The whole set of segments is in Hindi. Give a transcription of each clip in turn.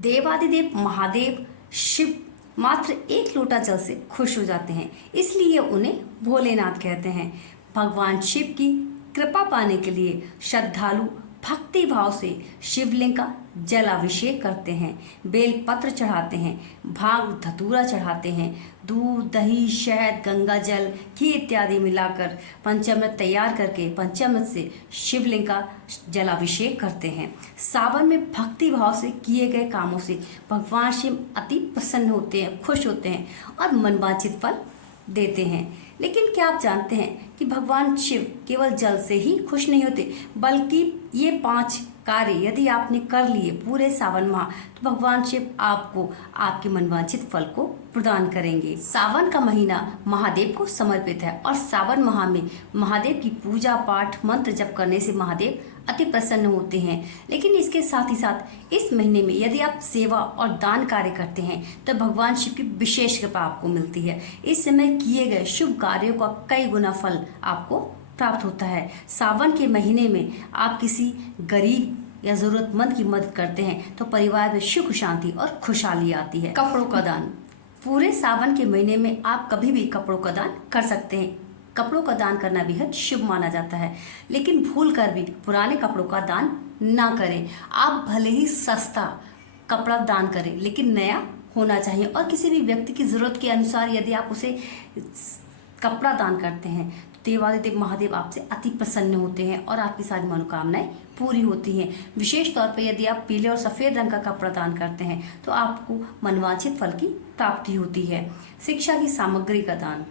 देवादिदेव महादेव शिव मात्र एक लोटा जल से खुश हो जाते हैं, इसलिए उन्हें भोलेनाथ कहते हैं। भगवान शिव की कृपा पाने के लिए श्रद्धालु भक्ति भाव से शिवलिंग का जलाभिषेक करते हैं, बेल पत्र चढ़ाते हैं, भांग धतूरा चढ़ाते हैं, दूध दही शहद गंगा जल घी इत्यादि मिलाकर पंचामृत तैयार करके पंचामृत से शिवलिंग का जलाभिषेक करते हैं। सावन में भक्ति भाव से किए गए कामों से भगवान शिव अति प्रसन्न होते हैं, खुश होते हैं और मनवांछित फल देते हैं। लेकिन क्या आप जानते हैं कि भगवान शिव केवल जल से ही खुश नहीं होते, बल्कि ये 5 कार्य यदि आपने कर लिए पूरे सावन माह तो भगवान शिव आपको आपके मनवांछित फल को प्रदान करेंगे। सावन का महीना महादेव को समर्पित है और सावन माह में महादेव की पूजा पाठ मंत्र जप करने से महादेव अति प्रसन्न होते हैं। लेकिन इसके साथ ही साथ इस महीने में यदि आप सेवा और दान कार्य करते हैं तो भगवान शिव की विशेष कृपा आपको मिलती है। इस समय किए गए शुभ कार्यों का कई गुना फल आपको प्राप्त होता है। सावन के महीने में आप किसी गरीब या जरूरतमंद की मदद करते हैं तो परिवार में सुख शांति और खुशहाली आती है। कपड़ों का दान, पूरे सावन के महीने में आप कभी भी कपड़ों का दान कर सकते हैं। कपड़ों का दान करना बेहद शुभ माना जाता है, लेकिन भूल कर भी पुराने कपड़ों का दान ना करें। आप भले ही सस्ता कपड़ा दान करें, लेकिन नया होना चाहिए। और किसी भी व्यक्ति की जरूरत के अनुसार यदि आप उसे कपड़ा दान करते हैं तो देवादिदेव महादेव आपसे अति प्रसन्न होते हैं और आपकी सारी मनोकामनाएं पूरी होती हैं। विशेष तौर पर यदि आप पीले और सफ़ेद रंग का कपड़ा दान करते हैं तो आपको मनवांछित फल की प्राप्ति होती है। शिक्षा की सामग्री का दान,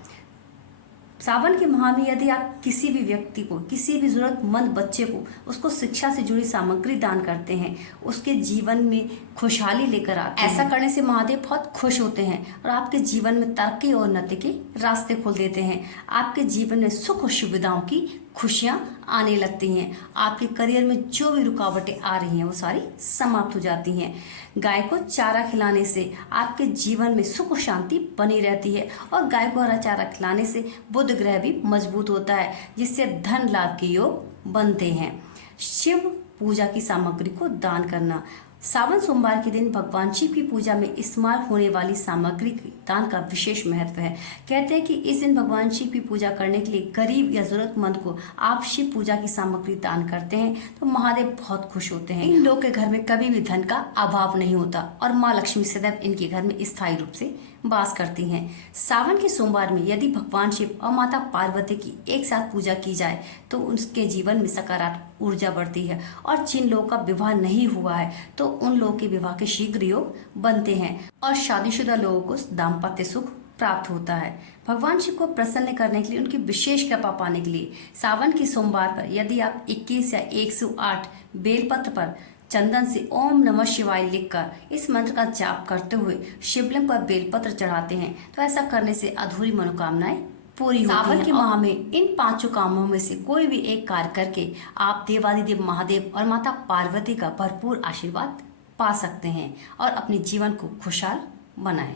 सावन के माह में यदि आप किसी भी व्यक्ति को, किसी भी जरूरतमंद बच्चे को उसको शिक्षा से जुड़ी सामग्री दान करते हैं, उसके जीवन में खुशहाली लेकर आते हैं। ऐसा करने से महादेव बहुत खुश होते हैं और आपके जीवन में तरक्की और उन्नति के रास्ते खोल देते हैं। आपके जीवन में सुख और सुविधाओं की खुशियां आने लगती हैं। आपके करियर में जो भी रुकावटें आ रही हैं वो सारी समाप्त हो जाती हैं। गाय को चारा खिलाने से आपके जीवन में सुख और शांति बनी रहती है और गाय को हरा चारा खिलाने से बुध ग्रह भी मजबूत होता है, जिससे धन लाभ के योग बनते हैं। शिव पूजा की सामग्री को दान करना, सावन सोमवार के दिन भगवान शिव की पूजा में इस्तेमाल होने वाली सामग्री के दान का विशेष महत्व है। कहते हैं कि इस दिन भगवान शिव की पूजा करने के लिए गरीब या जरूरतमंद को आप शिव पूजा की सामग्री दान करते हैं तो महादेव बहुत खुश होते हैं। इन लोगों के घर में कभी भी धन का अभाव नहीं होता और माँ लक्ष्मी सदैव इनके घर में स्थायी रूप से वास करती हैं। सावन के सोमवार में यदि भगवान शिव और माता पार्वती की एक साथ पूजा की जाए तो उनके जीवन में सकारात्मक ऊर्जा बढ़ती है और जिन लोगों का विवाह नहीं हुआ है तो उन लोगों के विवाह के शीघ्र योग बनते हैं और शादीशुदा लोगों को दाम्पत्य सुख प्राप्त होता है। भगवान शिव को प्रसन्न करने के लिए, उनकी विशेष कृपा पाने के लिए सावन के सोमवार पर यदि आप 21 या 108 बेलपत्र पर चंदन से ओम नमः शिवाय लिखकर इस मंत्र का जाप करते हुए शिवलिंग पर बेलपत्र चढ़ाते हैं तो ऐसा करने से अधूरी मनोकामनाएं पूरी होती हैं। सावन के माह में इन 5 कामों में से कोई भी एक कार्य करके आप देवादिदेव महादेव और माता पार्वती का भरपूर आशीर्वाद पा सकते हैं और अपने जीवन को खुशहाल बनाएं।